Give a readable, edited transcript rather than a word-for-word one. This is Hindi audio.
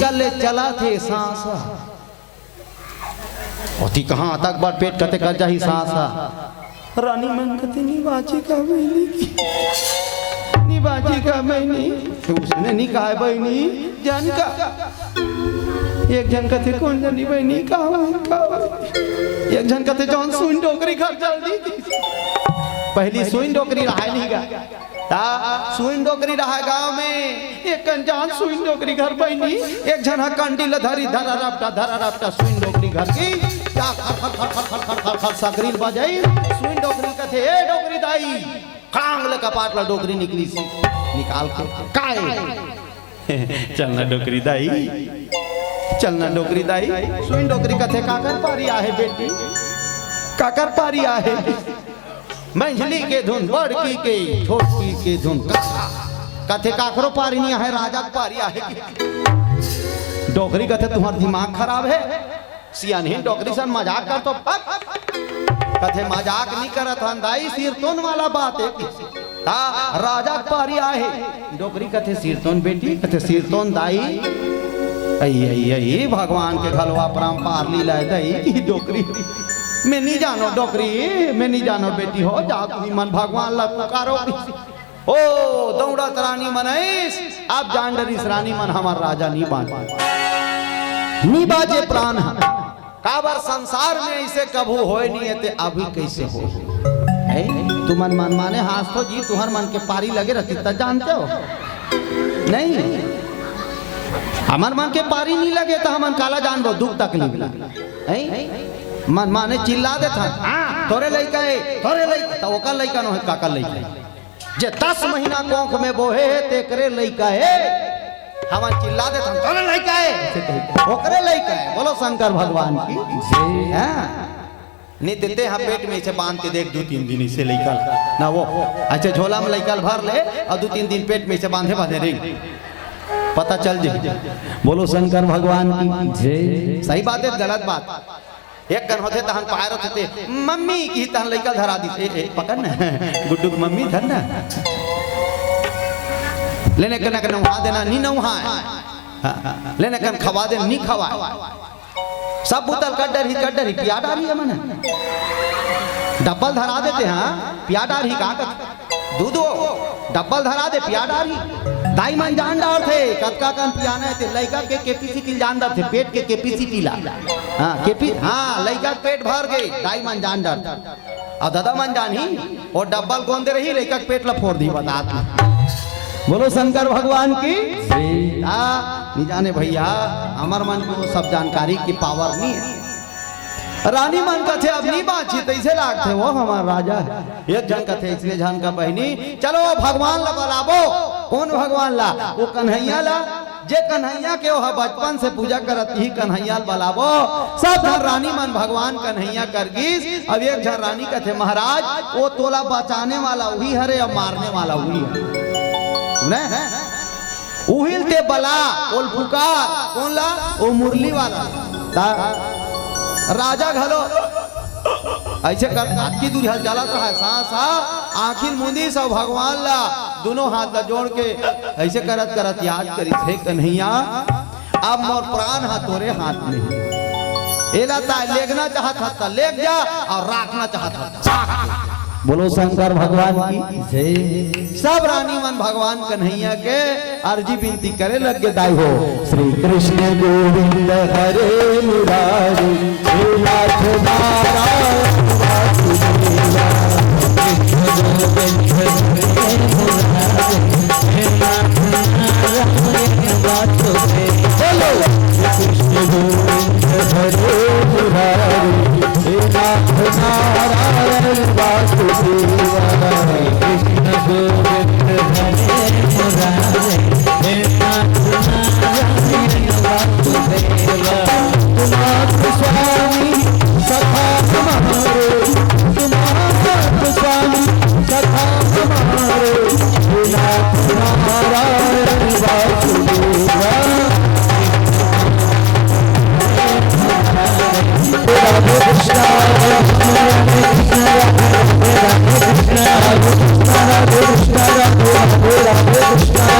गले चला थे सांसा होती कहाँ तक बार पेट कते कर जाही सांसा रानी मंगती निबाजी का बहनी निबाजी का बहनी उसने नहीं कहा बहनी जन का एक जन कथे कौन जनी बहनी कहा एक जन कथे जौन सुन डोकरी घर जल्दी पहली सुइन डोकरी रहा नहीं गा ता सुइन डोकरी रहा गांव में एक कंजान सुइन डोकरी घर बहनी एक जन कंडील धरी धरा रापटा सुइन डोकरी घर की क्या खर सकरील बजाई सुइन डोकरी कथे ए डोकरी दाई कांग ले कपाटला डोकरी निकली सी निकाल के काय चलना डोकरी दाई चलना डोकरी दाई सुइन डोकरी कथे काकर पारी आहे बेटी काकर पारी आहे मंझली के धुन बड़की के छोटकी के धुन कथे काकरो पारी नहीं है राजा पारी आहे डोकरी कथे तुम्हारा दिमाग खराब है सियानहीन डोकरी सन मजाक कर तो कथे मजाक नहीं करत हंदाई सिरतोन वाला बात है ता राजा पारी आहे डोकरी कथे सिरतोन बेटी कथे सिरतोन दाई आई भगवान के घलवा परम्पार लीला दई की डोकरी मैं नहीं जानो डोकरी मैं नहीं जानो बेटी हो जा तुम्ही मन भगवान ला पुकारो ओ दौड़त रानी मनैस आप जान डरिस रानी मन हमार राजा नहीं बाजे प्राण काबर संसार में ऐसे कभू होए नहीं है ते अभी कैसे हो तू मन माने हाथ तो जी तुम्हार मन के पारी लगे रहती त जानते हो नहीं हमार मन के पारी नहीं लगे तो हमन काला जानबो दुख तकलीफ मन माने चिल्ला दे था तोरे लइका है तोरे लइका तो ओकर लइका न है काका लइका जे 10 महीना कोख में बोहे तेकरे लइका है हमन चिल्ला दे था तोरे लइका है ओकरे लइका है बोलो शंकर भगवान की हां नहीं देते हम पेट में इसे बांध के देख 2-3 दिन इसे लइका ना वो अच्छा झोला में लइका भर ले और 2-3 दिन पेट में इसे बांधे रे पता चल जाए बोलो शंकर भगवान की जय सही बात है गलत बात एक कन होते तहन पायर होते मम्मी की तहन लइका धरा दी ए पकड़ ना गुड्डू की मम्मी धर ना लेने कन नहा देना नहीं नहा लेने कन खवा दे नहीं खवा सब बोतल कड्डर ही पिया डाली है मने डब्बल धरा देते हैं पिया डाली का दूध डब्बल धरा दे पिया डाली दाई मन जान डाल थे कतका कन पियाने थे लइका के कैपेसिटी जान डाल थे पेट के कैपेसिटी ला हां हां लइका पेट भर गई दाई मन जान डाल और दादा मन जानी और डब्बल कौन दे रही लइका पेट ला फोड़ दी बता बोलो शंकर भगवान की नहीं जाने भैया हमार मन को सब जानकारी की पावर नहीं है रानी मन का थे अब नहीं बातचीत ऐसे लागते वो हमारा राजा है एक जन का थे इसलिए जन का बहनी चलो भगवान ला बुलाबो कौन भगवान ला वो कन्हैया ला जे कन्हैया के वो बचपन से पूजा करत ही कन्हैया बुलाबो सब रानी मन भगवान कन्हैया करगीस अब एक जन रानी का थे महाराज वो तोला बचाने वाला वही हरे और मारने वाला वही है उहिल ते बला ओल पुकार कौन ला वो मुरली वाला राजा घलो ऐसे कर की दूरी हल जाला है सा आखिर मुंदी सब भगवान ला दोनों हाथ ला जोड़ के ऐसे करत करत याद करी थे कन्हैया अब मोर प्राण हाथ तोरे हाथ में एला ता लेगना चाहत था लेग जा और राखना चाहत था बोलो शंकर भगवान की जय सब रानी मन भगवान कन्हैया के अर्जी विनती करे लग गए दाई हो श्री कृष्ण गोविंद हरे मुरारी हे नाथ नारायण वासुदेवा कृष्ण गोविंद हरे मुरारी हे नाथ नारायण वासुदेवा बोलो कृष्ण गोविंद हरे मुरारी हे नाथ नारायण वासुदेवा कृष्ण गोविंद हरे मुरारी हे नाथ नारायण वासुदेवा नाथ स्वामी सखा हमारे नाथ स्वामी सखा हमारे हे नाथ नारायण वासुदेवा राधे कृष्ण राधे कृष्ण